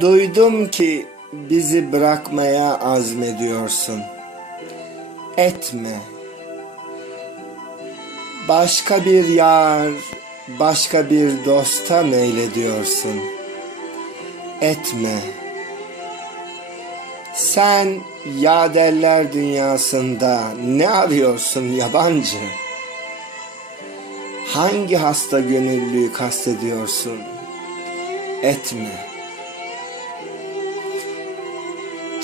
Duydum ki bizi bırakmaya azmediyorsun. Etme. Başka bir yar, başka bir dosta meylediyorsun. Etme. Sen yaderler dünyasında ne arıyorsun yabancı? Hangi hasta gönüllüyü kastediyorsun? Etme.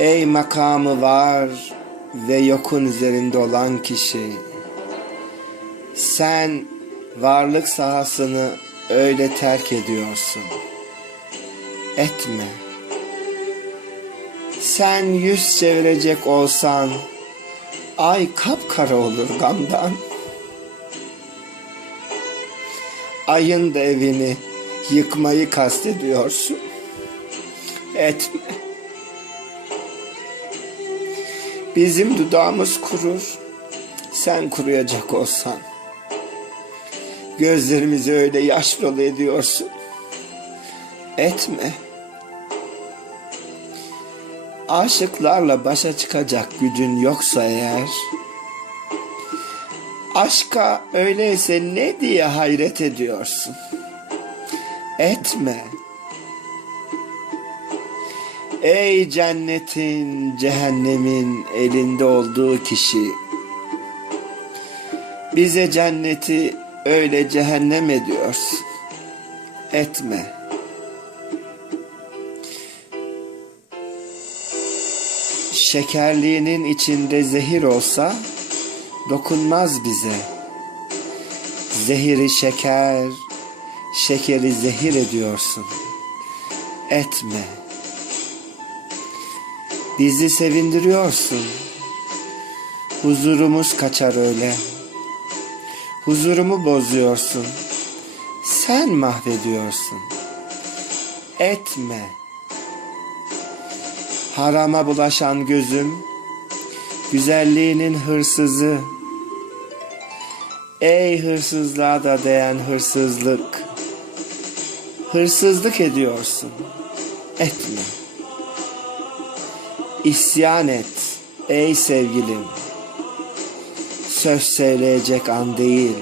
Ey makamı var ve yokun üzerinde olan kişi. Sen varlık sahasını öyle terk ediyorsun. Etme. Sen yüz çevirecek olsan ay kapkara olur gamdan. Ayın da evini yıkmayı kastediyorsun. Etme. Bizim dudağımız kurur. Sen kuruyacak olsan. Gözlerimizi öyle yaş dolu ediyorsun. Etme. Aşıklarla başa çıkacak gücün yoksa eğer, aşka öyleyse ne diye hayret ediyorsun? Etme. Ey cennetin, cehennemin elinde olduğu kişi. Bize cenneti öyle cehennem ediyorsun. Etme. Şekerliğinin içinde zehir olsa dokunmaz bize. Zehiri şeker, şekeri zehir ediyorsun. Etme. Bizi sevindiriyorsun. Huzurumuz kaçar öyle. Huzurumu bozuyorsun. Sen mahvediyorsun. Etme. Harama bulaşan gözüm, güzelliğinin hırsızı. Ey hırsızlığa da değen hırsızlık. Hırsızlık ediyorsun. Etme. İsyan et ey sevgilim. Söz söyleyecek an değil.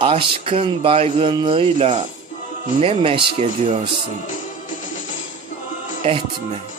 Aşkın baygınlığıyla ne meşk ediyorsun? Etme.